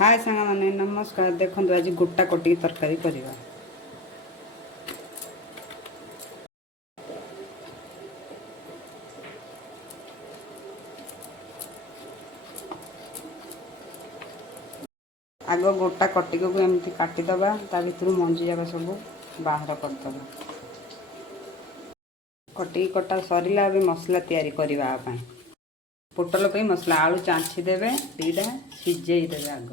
हाय सांग मैंने नमस्कार। देखो आज गोटा कटी तरकारी करवा। आग गोटा कटिक को एमती काटिदबा ता भीतर मंजी जाक सब बाहर करदबा। कटिक कटा सरला अभी मसला तैयारी करवा। पोटल पे मसला आलू चाँची देवे दीटा सिझे देवे। आग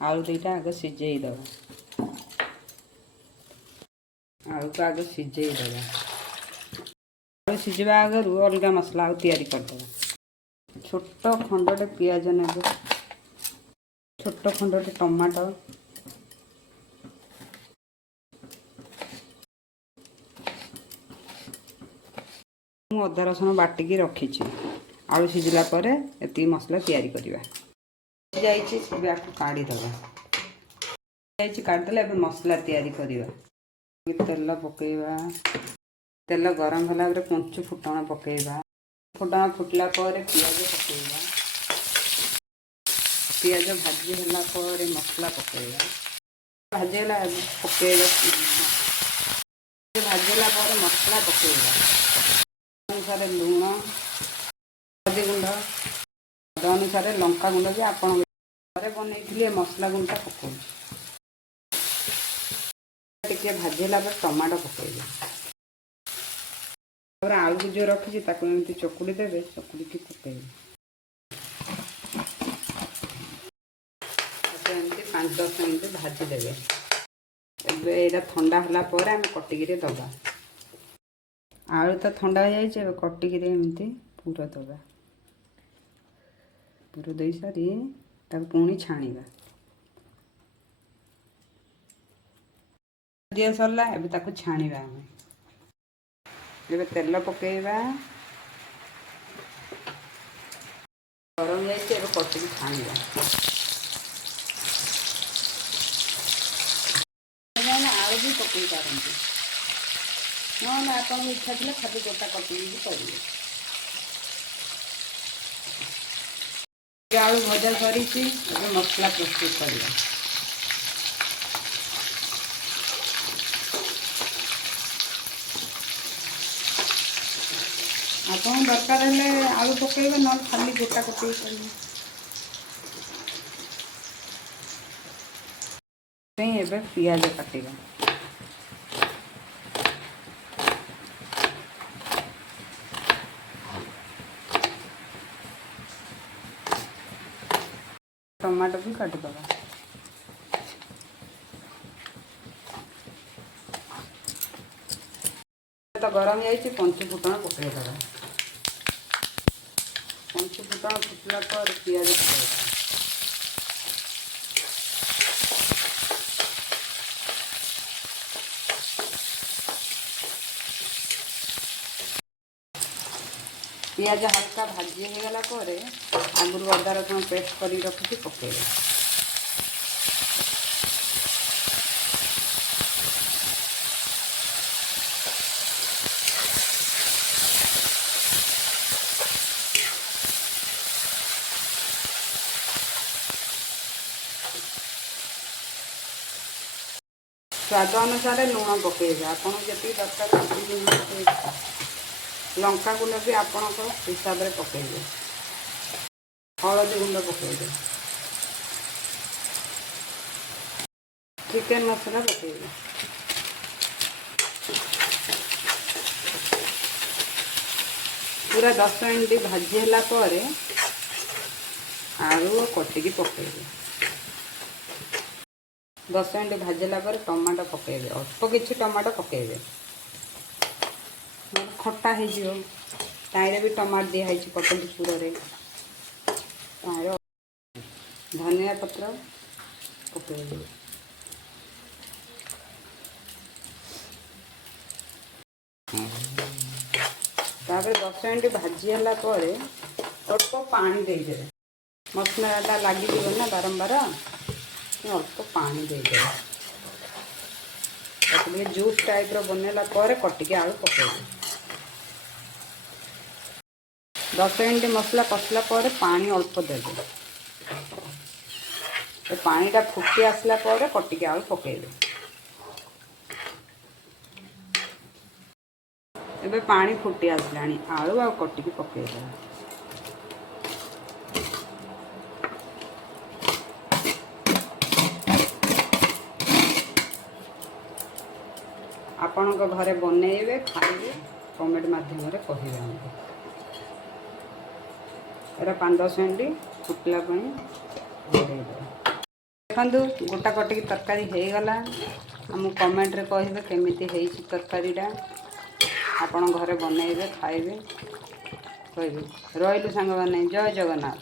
आलू दीटा आग सिझे दबा। आलू तो आग सिझे दबा। आलू सिझा आगु अलग मसला आउ तैयारी करदबा। छोट खंडटे पियाज नेबे, छोट खंडटे टमाटो, अदा रसुण बाटिकी रखी। आलू सिझला पर एति मसला तैयारी करवा। काढ़ीदबा काढ़ीदे मसला तैयारी करवा। तेल पकेवा। तेल गरम होला पंचु फुटण पकेवा। फुटण फुटला पर पियाज पकेवा। पियाज भाजी होला पर मसला पकेवा। भाजीला पकेवा। भाजीला पर मसला पकेवा। अनुसार लुण, हल्दी गुंड, स्वाद अनुसार लंका गुंड भी आपण घरे बनई मसला गुंड पकाउ। टे भाजीला पर टमाटो पकेबे। आलू जो रखी एमती चकुड़ी देवे। चकुड़ी की पकेबे। एमती 5-10 मिनट भाजी देवे। एबे एटा ठंडा होला पर आम कटिकी दबा। आलू तो ठंडा हो जाए कटिकी एमती पूरा दबा। पूरा दे सारी पुणी छाणीबा। दिया सरला एबे ताकू छाणीबा। एबे तेल पकेबा। गरम जाइए एबे कटिकी छाणीबा। आलू भी पकई पारती ना आपन इच्छा थी खाली गोटा कटिकी भी करेंगे। आलू भजा सरी मसला प्रस्तुत करवा। आपन दरकार हेले आलू पकेबे न खाली गोटा कटिकी करेंगे। एबे पियाज काटिबा। टमाटो भी काटिदबा। तो गरम जाइए पंचु फुटण पकईदबा। पंचु फुटण फुटला पर पियाज पकईदबा। पियाज हल्का भाजी होगला आगुरी अदा रसुण पेस्ट कर रखी पकेबे। स्वाद अनुसार लुण पकेबे। आपन जी दरकार लंका गुंड भी आपण हिसाब से पकेबे। हलदी गुंड पकेबे। चिकेन मसला पकेबे। पूरा 10 मिनट भाजी होला पर आलू कटिकी पकेबे। 10 मिनट भाजला पर टमाटो पकेबे। अल्प किछि टमाटो पकेबे। खट्टा हो ताइरे भी टमाटो दिखाई पतली सुर में। धनिया पत्र पकेबे। तापर 10 मिनट भाजीला अल्प पानी देदेवे। मसलाटा लगे ना बारंबार अल्प पानी देदेवे। जूस टाइप बनला कटिकी आलू पकेबे। 10 मिनट मसला कषला पर पानी अल्प देवे। ଏ ପାଣିଟା ଫୁଟି ଆସିଲା ପରେ କଟିକି ଆଳୁ ପକାଇବେ। ଏବେ ପାଣି ଫୁଟି ଆସିଲାଣି, ଆଳୁ ଆଉ କଟିକି ପକାଇଦେବେ। ଆପଣଙ୍କ ଘରେ ବନେଇବେ, ଖାଇବେ, କମେଣ୍ଟ ମାଧ୍ୟମରେ କହିବେ ଆମକୁ। ଏରା 5-10 ମିନିଟ୍ ଫୁଟିଲା ପାଇଁ ଘୋଡ଼େଇଦେବେ। ଦେଖନ୍ତୁ ଗୋଟା କଟିକି ତରକାରୀ ହେଇଗଲା। ଆମକୁ କମେଣ୍ଟରେ କହିବେ କେମିତି ହେଇଛି ତରକାରୀଟା। ଆପଣ ଘରେ ବନେଇବେ, ଖାଇବେ, କହିବେ। ରହିଲୁ ସାଙ୍ଗମାନେ, ଜୟ ଜଗନ୍ନାଥ।